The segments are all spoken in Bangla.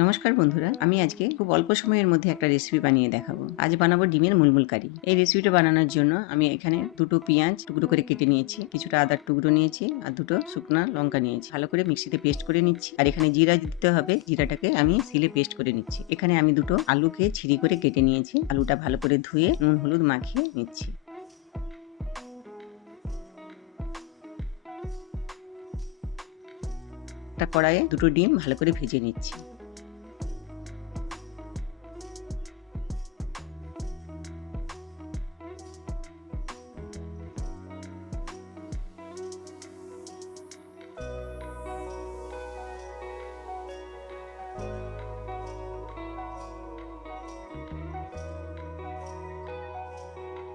নমস্কার বন্ধুরা, আমি আজকে খুব অল্প সময়ের মধ্যে একটা রেসিপি বানিয়ে দেখাবো। আজ বানাবো ডিমের মুলমুল কারি এই রেসিপিটা বানানোর জন্য আমি এখানে দুটো পেঁয়াজ টুকরো করে কেটে নিয়েছি, কিছুটা আদার টুকরো নিয়েছি আর দুটো শুকনা লঙ্কা নিয়েছি। ভালো করে মিক্সিতে পেস্ট করে নিচ্ছি। আর এখানে জিরা দিতে হবে, জিরাটাকে আমি সিলে পেস্ট করে নিচ্ছি। এখানে আমি দুটো আলুকে ছিঁড়ি করে কেটে নিয়েছি। আলুটা ভালো করে ধুয়ে নুন, হলুদ মাখিয়ে নিচ্ছি। একটা কড়াইয়ে দুটো ডিম ভালো করে ভেজে নিচ্ছি।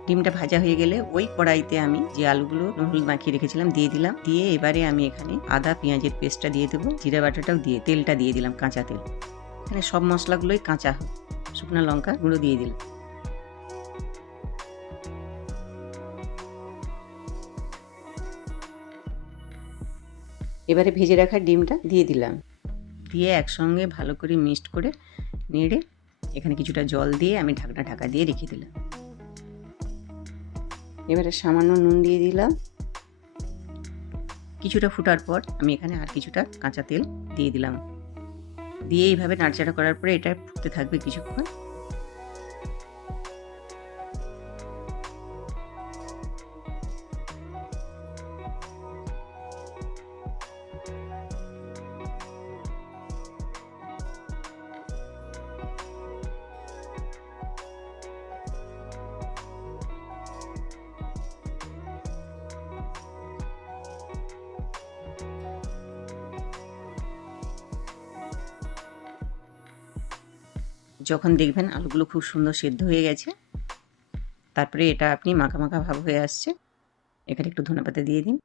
ডিমটা ভাজা হয়ে গেলে ওই কড়াইতে আমি যে আলুগুলো হলুদ মাখিয়ে রেখেছিলাম দিয়ে দিলাম। দিয়ে এবারে আমি এখানে আদা, পেঁয়াজের পেস্টটা দিয়ে দেবো, জিরা বাটাটাও দিয়ে, তেলটা দিয়ে দিলাম কাঁচা তেল। এখানে সব মশলাগুলোই কাঁচা শুকনো লঙ্কা গুঁড়ো দিয়ে দিলাম। এবারে ভেজে রাখা ডিমটা দিয়ে দিলাম। দিয়ে একসঙ্গে ভালো করে মিক্সড করে নেড়ে এখানে কিছুটা জল দিয়ে আমি ঢাকনা ঢাকা দিয়ে রেখে দিলাম। এবারে সামান্য নুন দিয়ে দিলাম। কিছুটা ফুটার পর আমি এখানে আর কিছুটা কাঁচা তেল দিয়ে দিলাম। দিয়ে এইভাবে নাড়চাড়া করার পরে এটা ফুটতে থাকবে কিছুক্ষণ। যখন দেখবেন আলুগুলো খুব সুন্দর সেদ্ধ হয়ে গেছে, তারপরে এটা আপনি মাখা মাখা ভাব হয়ে আসছে, এখানে একটু ধনেপাতা দিয়ে দিন।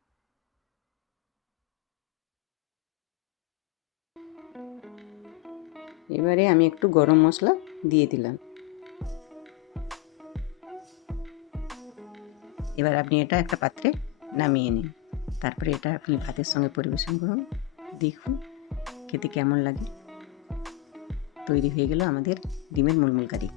এবারে আমি একটু গরম মশলা দিয়ে দিলাম। এবার আপনি এটা একটা পাত্রে নামিয়ে নিন। তারপরে এটা আপনি ভাতের সঙ্গে পরিবেশন করুন। দেখুন খেতে কেমন লাগে। তৈরি হয়ে গেল আমাদের ডিমের মুলমুল কারি